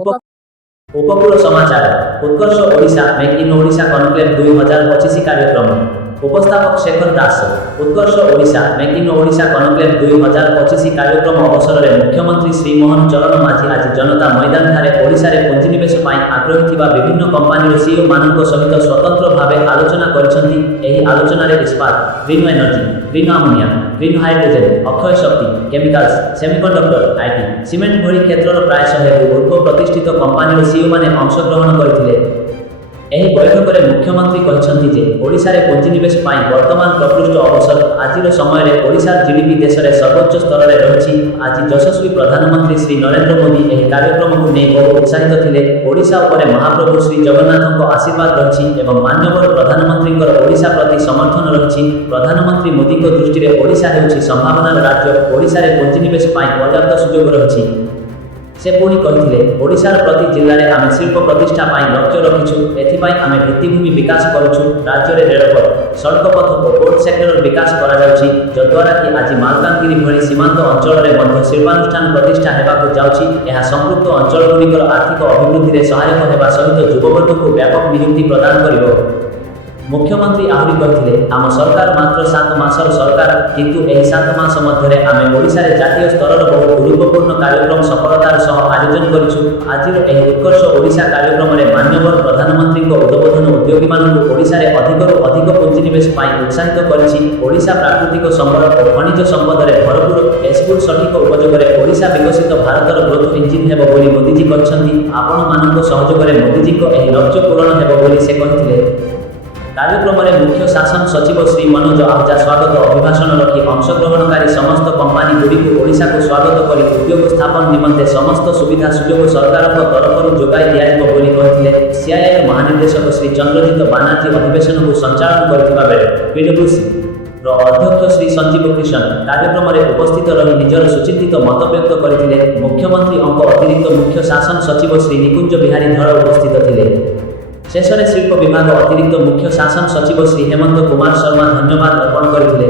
उपकूल समाचार Utkarsh Odisha make in Odisha conclave 2025 कार्यक्रम उपस्थापक Shekhar Das Utkarsh Odisha make in Odisha conclave 2025 कार्यक्रम अवसर में मुख्यमंत्री श्री मोहन चरण माझी आज जनता मैदान ठारे ओडिशा रे पुंजीनिवेश पाई आग्रही थिबा विभिन्न कंपनी सीईओ मानक सहित स्वतंत्र भावे आलोचना करिसेंती। एही आलोचना रे इस्पात, green energy, green ammonia, green hydrogen, Akshay शक्ति, केमिकल्स, सेमिकंडक्टर, आईटी, सीमेंट भली क्षेत्रर प्राय 100 ऊर्ध्व प्रतिष्ठित कंपनी सीईओ माने अंशग्रहण करथिले। ଏହି ବୈଠକରେ ମୁଖ୍ୟମନ୍ତ୍ରୀ କହିଛନ୍ତି ଯେ ଓଡ଼ିଶାରେ ପୁଞ୍ଜିନିବେଶ ପାଇଁ ବର୍ତ୍ତମାନ ପ୍ରକୃଷ୍ଟ ଅବସର। ଆଜିର ସମୟରେ ଓଡ଼ିଶାର ଜିଡିପି ଦେଶରେ ସର୍ବୋଚ୍ଚ ସ୍ତରରେ ରହିଛି। ଆଜି ଯଶସ୍ୱୀ ପ୍ରଧାନମନ୍ତ୍ରୀ ଶ୍ରୀ ନରେନ୍ଦ୍ର ମୋଦି ଏହି କାର୍ଯ୍ୟକ୍ରମକୁ ନେଇ ବହୁ ଉତ୍ସାହିତ ଥିଲେ। ଓଡ଼ିଶା ଉପରେ ମହାପ୍ରଭୁ ଶ୍ରୀ ଜଗନ୍ନାଥଙ୍କ ଆଶୀର୍ବାଦ ରହିଛି ଏବଂ ମାନ୍ୟବର ପ୍ରଧାନମନ୍ତ୍ରୀଙ୍କର ଓଡ଼ିଶା ପ୍ରତି ସମର୍ଥନ ରହିଛି। ପ୍ରଧାନମନ୍ତ୍ରୀ ମୋଦିଙ୍କ ଦୃଷ୍ଟିରେ ଓଡ଼ିଶା ହେଉଛି ସମ୍ଭାବନାର ରାଜ୍ୟ। ଓଡ଼ିଶାରେ ପୁଞ୍ଜିନିବେଶ ପାଇଁ ପର୍ଯ୍ୟାପ୍ତ ସୁଯୋଗ ରହିଛି। से पुणी कही ओडिशार प्रति जिले में आम शिल्प प्रतिष्ठा लक्ष्य रखीचु। एथिपाई आम भित्तिभूमि विकास करुछु। राज्य में रेलपथ, सड़क पथ और पोर्ट सेक्टर विकास करा जाउछि, जद्वारा कि आज मालकानगिरी भली सीमांत अंचल में शिल्पानुष्ठान प्रतिष्ठा हेबाकु जाउछि। यह संपृक्त अंचलगुड़िकर आर्थिक अभिवृद्धि में सहायक हेबा सहित युववर्ग को व्यापक नियुक्ति प्रदान करिबो। मुख्यमंत्री आहरी कहते आम सरकार मात्र 7 मासर सरकार, किंतु एही 7 मास मध्य आम ओडिशा रे जातीय स्तर बहु गुरुत्वपूर्ण कार्यक्रम सफलतार सह आयोजन करिछु। आजिर एही उत्कर्ष ओडिशा कार्यक्रम में मान्यवर प्रधानमंत्री उद्बोधन उद्योगी मानक ओडिशा रे अधिकरू अधिक पुंजीनिवेश पाई उत्साहित करिछि। ओडिशा प्राकृतिक संपद और खनिज संपद रे भरपूर एसपुर सठिक उपयोग में ओडिशा विकसित भारतर ग्रोथ इंजिन हेबो बोली मोदीजी कहछन्ती। आपण मानक सहयोग में मोदीजी को एही लक्ष्य पूरण हेबो बोली से कहिथिले। कार्यक्रम में मुख्य शासन सचिव श्री मनोज आहूजा स्वागत अभिभाषण रखी अंशग्रहणकारी समस्त कंपनी गुड़ी ओडिशा को स्वागत कर उद्योग स्थापन निमंते समस्त सुविधा सुजोग सरकार तरफ जोगाई दियाजिबो बोली कहथिले। सीआईआई महानिर्देशक श्री चंद्रजीत बानार्जी अधिवेशन को संचालन करथिबा बेले पीडब्ल्यूसी अध्यक्ष श्री संजीव कृष्ण कार्यक्रम में उपस्थित रही निजर सुचिंतित मत व्यक्त करथिले। मुख्यमंत्री अतिरिक्त मुख्य शासन सचिव श्री निकुंज बिहारी धर उपस्थित थिले। शेष में शिल्प विभाग अतिरिक्त मुख्य शासन सचिव श्री हेमंत कुमार शर्मा धन्यवाद अर्पण करथिले।